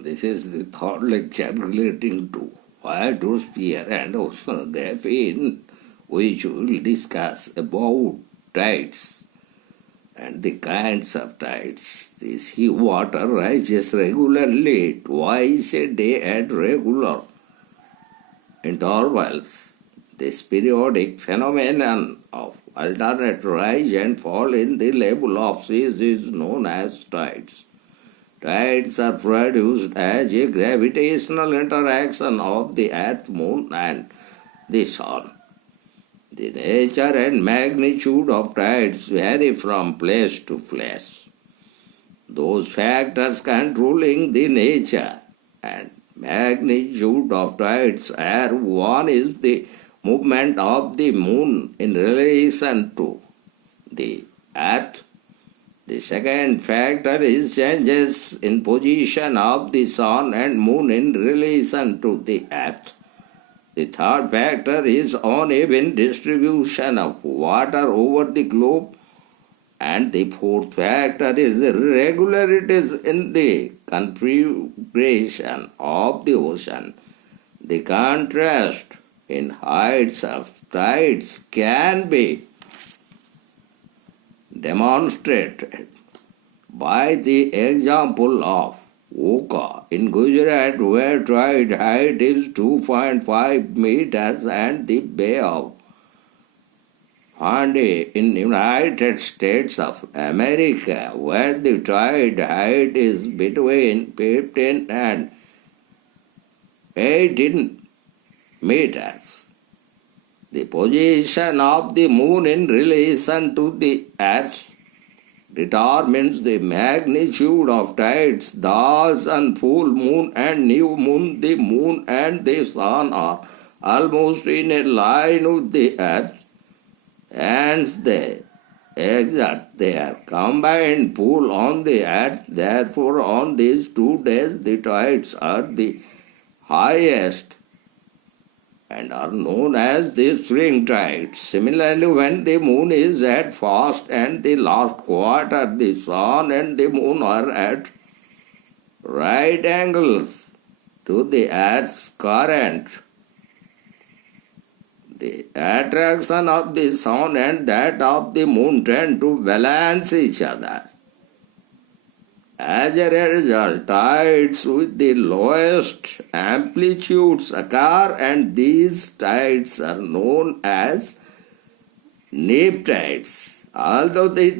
This is the third lecture relating to Hydrosphere and Oceanography, in which we will discuss about tides and the kinds of tides. The sea water rises regularly twice a day at regular intervals. This periodic phenomenon of alternate rise and fall in the level of seas is known as tides. Tides are produced as a gravitational interaction of the Earth, Moon, and the Sun. The nature and magnitude of tides vary from place to place. Those factors controlling the nature and magnitude of tides are: one is the movement of the Moon in relation to the Earth. The second factor is changes in position of the Sun and Moon in relation to the Earth. The third factor is uneven distribution of water over the globe. And the fourth factor is irregularities in the configuration of the ocean. The contrast in heights of tides can be demonstrated by the example of Oka in Gujarat, where tide height is 2.5 meters, and the Bay of Fundy in United States of America, where the tide height is between 15 and 18 meters. The position of the Moon in relation to the Earth determines the magnitude of tides. Thus, on full moon and new moon, the Moon and the Sun are almost in a line with the Earth, and they exert their combined pull on the Earth. Therefore, on these 2 days, the tides are the highest and are known as the spring tides. Similarly, when the Moon is at first and the last quarter, the Sun and the Moon are at right angles to the Earth's current. The attraction of the Sun and that of the Moon tend to balance each other. As a result, tides with the lowest amplitudes occur, and these tides are known as neap tides. Although the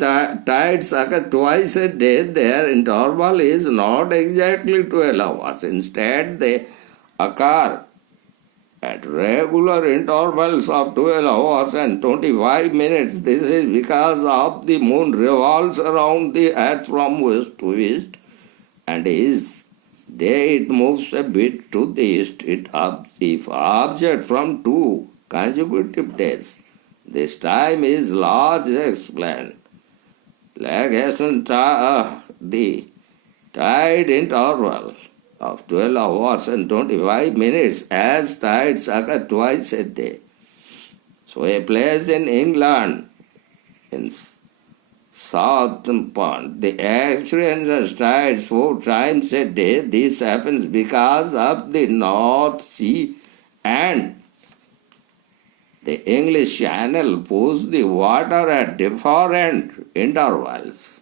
tides occur twice a day, their interval is not exactly 12 hours. Instead, they occur at regular intervals of 12 hours and 25 minutes. This is because of the Moon revolves around the Earth from west to east, and each day it moves a bit to the east. If observed from 2 consecutive days, this time is largely explained. Like the tide interval of 12 hours and 25 minutes, as tides occur twice a day. So a place in England, in Southampton, the experiences tides 4 times a day. This happens because of the North Sea and the English Channel push the water at different intervals.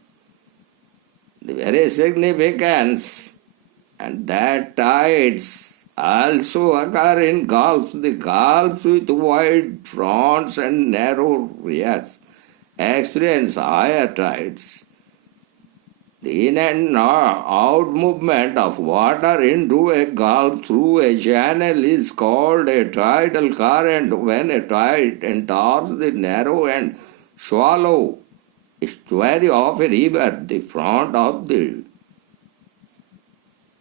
The very significance and that tides also occur in gulfs. The gulfs with wide fronts and narrow rears experience higher tides. The in and out movement of water into a gulf through a channel is called a tidal current. When a tide enters the narrow and shallow estuary of a river, the front of the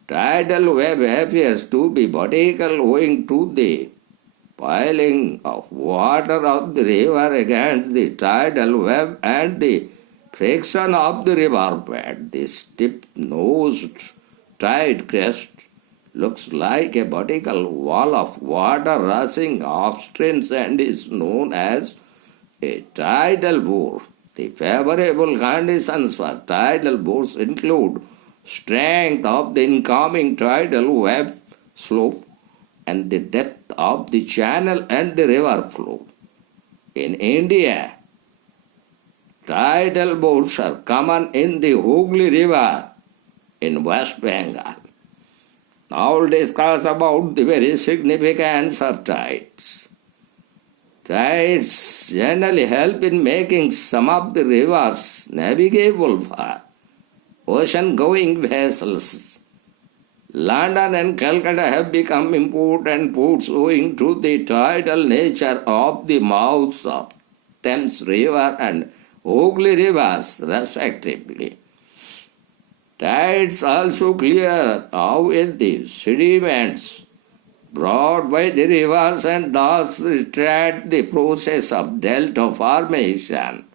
tidal wave appears to be vertical owing to the piling of water of the river against the tidal wave and the friction of the river bed. The steep-nosed tide crest looks like a vertical wall of water rushing upstream and is known as a tidal bore. The favorable conditions for tidal bores include strength of the incoming tidal wave slope, and the depth of the channel and the river flow. In India, tidal boats are common in the Hooghly River in West Bengal. Now we'll discuss about the very significance of tides. Tides generally help in making some of the rivers navigable for ocean-going vessels. London and Calcutta have become important ports owing to the tidal nature of the mouths of Thames River and Hooghly rivers, respectively. Tides also clear away the sediments brought by the rivers and thus retard the process of delta formation.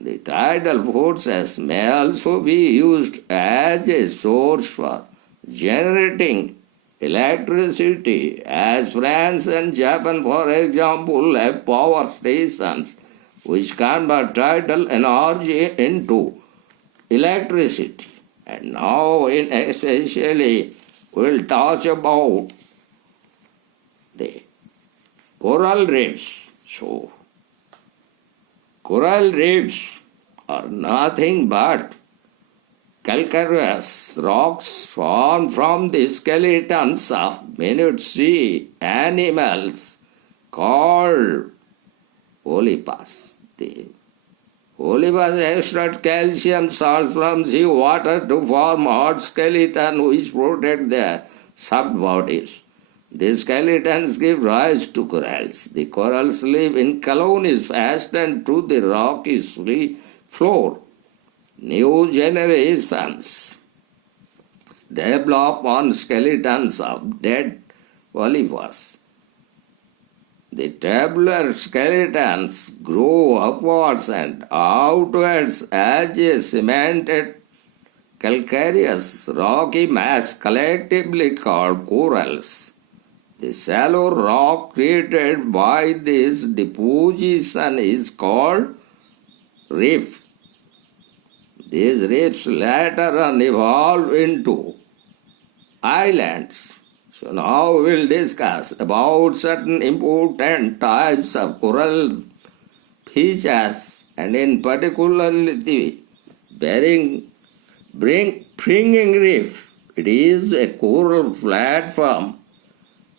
The tidal forces may also be used as a source for generating electricity, as France and Japan, for example, have power stations which convert tidal energy into electricity. And now, in especially, we'll touch about the coral reefs. So, coral reefs are nothing but calcareous rocks formed from the skeletons of minute sea animals called polyps. The polyps extract calcium salt from sea water to form hard skeleton which protect their subbodies. The skeletons give rise to corals. The corals live in colonies fastened to the rocky sea floor. New generations develop on skeletons of dead polyps. The tabular skeletons grow upwards and outwards as a cemented calcareous rocky mass collectively called corals. The shallow rock created by this deposition is called reef. These reefs later on evolve into islands. So now we will discuss about certain important types of coral features, and in particular the fringing reef. It is a coral platform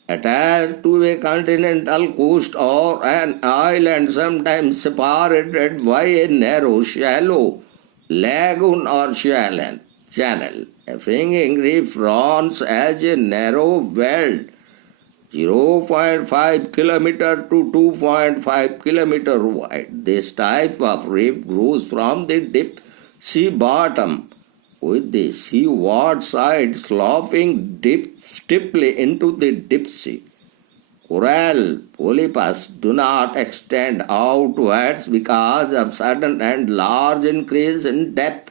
attached to a continental coast or an island, sometimes separated by a narrow, shallow lagoon or channel. A fringing reef runs as a narrow belt, 0.5 kilometer to 2.5 kilometer wide. This type of reef grows from the deep sea bottom, with the seaward side sloping steeply into the deep sea. Coral polyps do not extend outwards because of sudden and large increase in depth.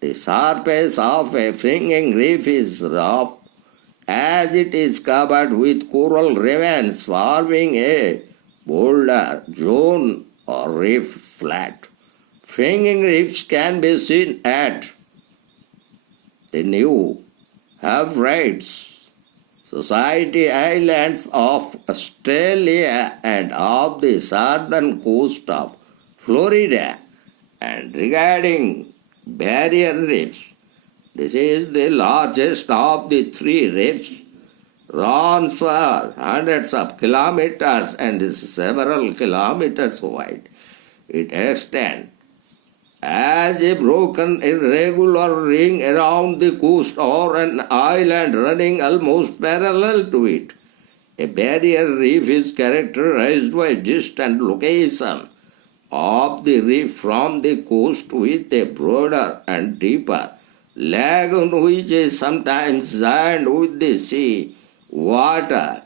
The surface of a fringing reef is rough, as it is covered with coral remains, forming a boulder zone or reef flat. Fringing reefs can be seen at the New Hebrides, Society Islands of Australia and off the southern coast of Florida. And regarding barrier reefs, this is the largest of the three reefs, runs for hundreds of kilometers and is several kilometers wide. It extends as a broken irregular ring around the coast or an island running almost parallel to it. A barrier reef is characterized by distant location of the reef from the coast with a broader and deeper lagoon which is sometimes joined with the sea water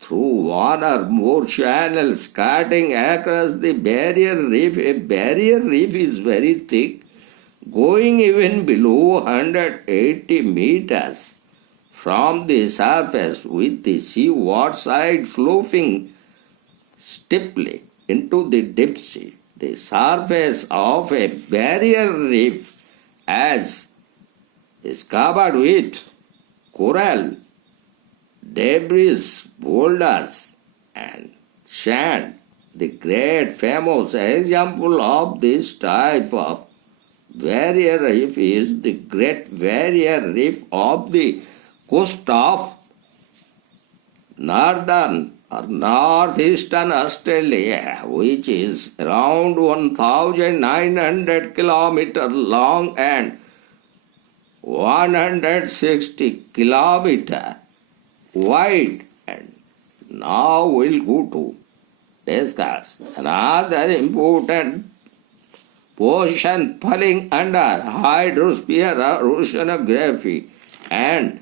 through one or more channels cutting across the barrier reef. A barrier reef is very thick, going even below 180 meters from the surface, with the seaward side sloping steeply into the deep sea. The surface of a barrier reef has is covered with coral, debris, boulders, and sand. The great famous example of this type of barrier reef is the Great Barrier Reef of the coast of northern or northeastern Australia, which is around 1,900 kilometers long and 160 kilometers wide. And now we'll go to discuss another important portion falling under hydrosphere or oceanography, and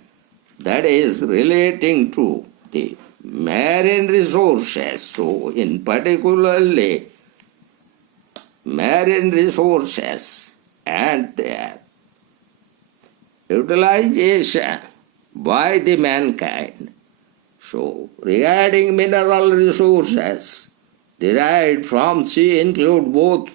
that is relating to the marine resources. So, in particularly marine resources and their utilization by the mankind. So, regarding mineral resources derived from sea include both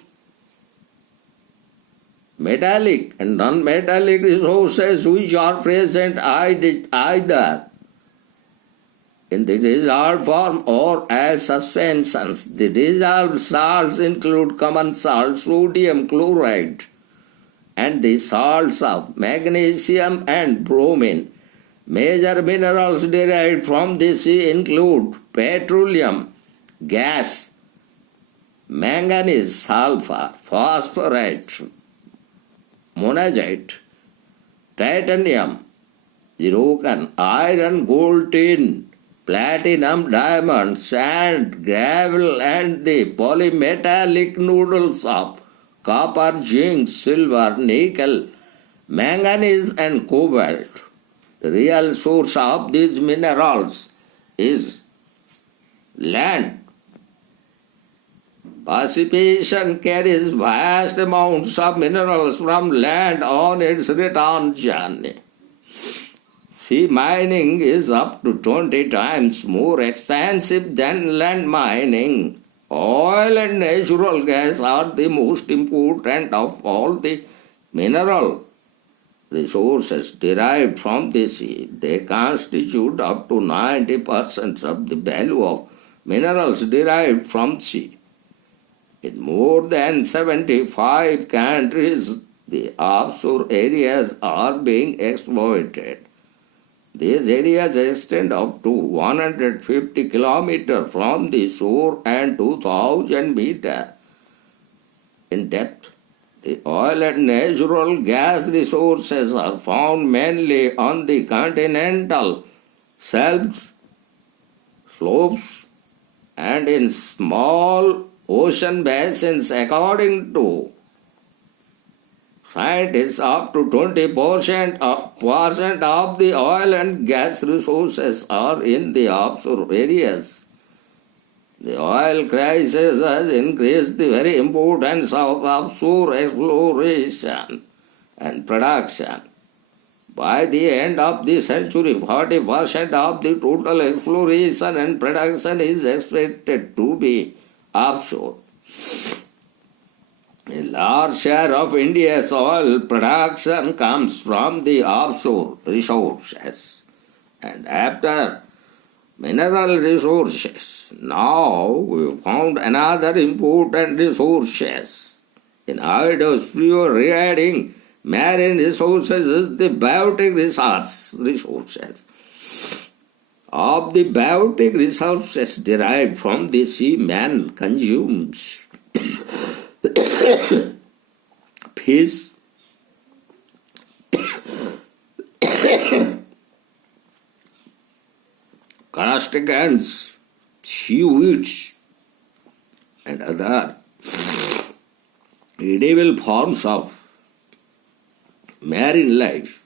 metallic and non-metallic resources which are present either in the dissolved form or as suspensions. The dissolved salts include common salt, sodium chloride, and the salts of magnesium and bromine. Major minerals derived from the sea include petroleum, gas, manganese, sulfur, phosphorite, monazite, titanium, zircon, iron, gold, tin, platinum, diamond, sand, gravel, and the polymetallic nodules of copper, zinc, silver, nickel, manganese, and cobalt. The real source of these minerals is land. Precipitation carries vast amounts of minerals from land on its return journey. Sea mining is up to 20 times more expensive than land mining. Oil and natural gas are the most important of all the mineral resources derived from the sea. They constitute up to 90% of the value of minerals derived from sea. In more than 75 countries, the offshore areas are being exploited. These areas extend up to 150 kilometers from the shore and 2,000 meters in depth. The oil and natural gas resources are found mainly on the continental shelves, slopes, and in small ocean basins. According to scientists, up to 20% of the oil and gas resources are in the offshore areas. The oil crisis has increased the very importance of offshore exploration and production. By the end of the century, 40% of the total exploration and production is expected to be offshore. A large share of India's oil production comes from the offshore resources. And after mineral resources, now we found another important resources in hydrosphere regarding marine resources is the biotic resources. Of the biotic resources derived from the sea, man consumes fish, crustaceans, seaweeds, and other edible forms of marine life.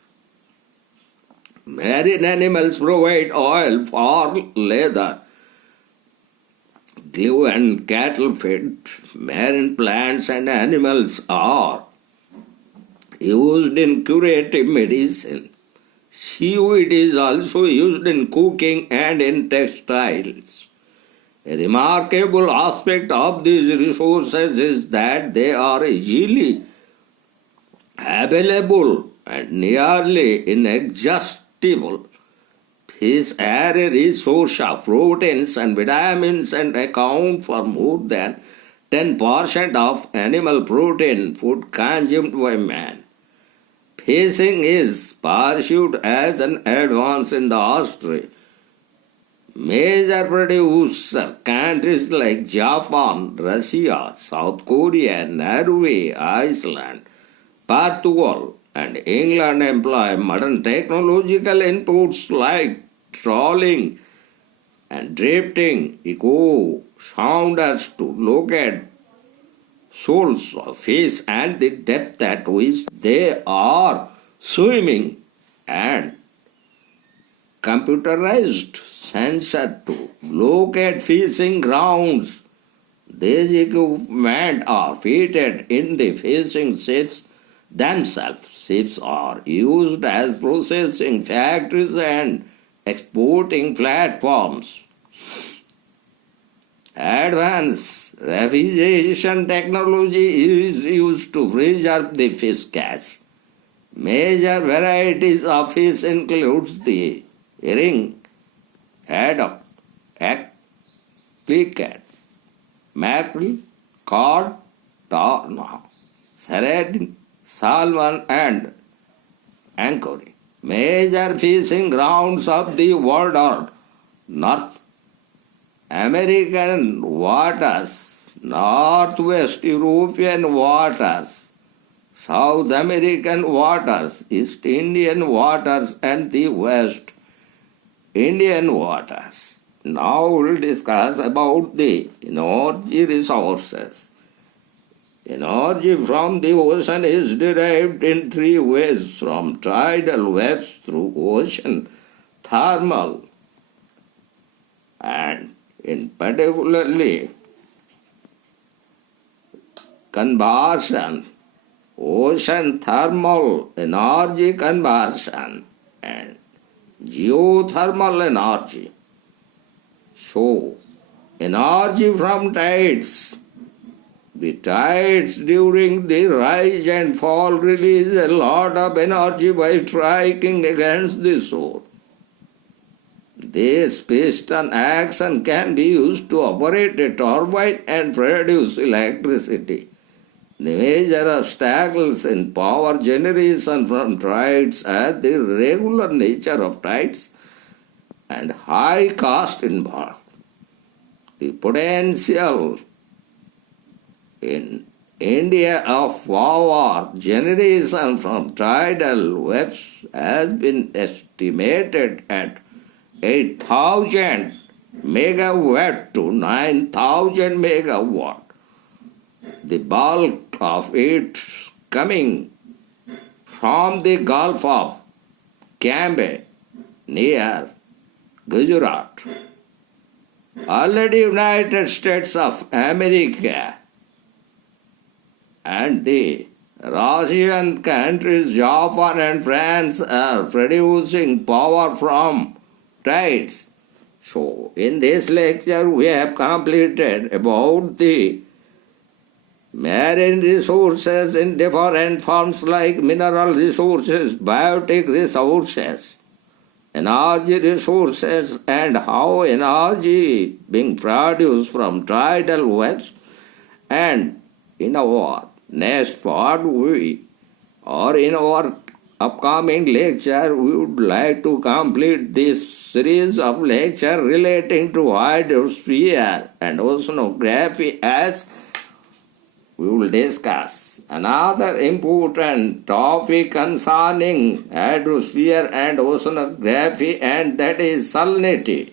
Marine animals provide oil for leather, glue, and cattle feed. Marine plants and animals are used in curative medicine. Seaweed is also used in cooking and in textiles. A remarkable aspect of these resources is that they are easily available and nearly inexhaustible. Fish are a rich source of proteins and vitamins and account for more than 10% of animal protein food consumed by man. Fishing is pursued as an advanced industry. Major producer countries like Japan, Russia, South Korea, Norway, Iceland, Portugal, and England employ modern technological inputs like trawling and drifting echo sounders to locate shoals of fish and the depth at which they are swimming, and computerized sensor to locate fishing grounds. These equipment are fitted in the fishing ships themselves. Ships are used as processing factories and exporting platforms. Advanced refrigeration technology is used to preserve the fish catch. Major varieties of fish includes the herring, haddock, explicate, mackerel, cod, tuna, sardine, salmon, and anchory. Major fishing grounds of the world are North American waters, Northwest European waters, South American waters, East Indian waters, and the West Indian waters. Now we'll discuss about the energy resources. Energy from the ocean is derived in three ways: from tidal waves through ocean thermal, and in particularly conversion, ocean thermal energy conversion, and geothermal energy. So, energy from tides. The tides during the rise and fall release a lot of energy by striking against the shore. This piston action can be used to operate a turbine and produce electricity. The major obstacles in power generation from tides are the irregular nature of tides and high cost involved. The potential in India of power generation from tidal waves has been estimated at 8,000 megawatt to 9,000 megawatt. The bulk of it coming from the Gulf of Cambay near Gujarat. Already United States of America and the Russian countries Japan and France are producing power from tides. So in this lecture we have completed about the marine resources in different forms like mineral resources, biotic resources, energy resources, and how energy being produced from tidal waves. And in our next part, in our upcoming lecture, we would like to complete this series of lecture relating to hydrosphere and oceanography, as we will discuss another important topic concerning hydrosphere and oceanography, and that is salinity.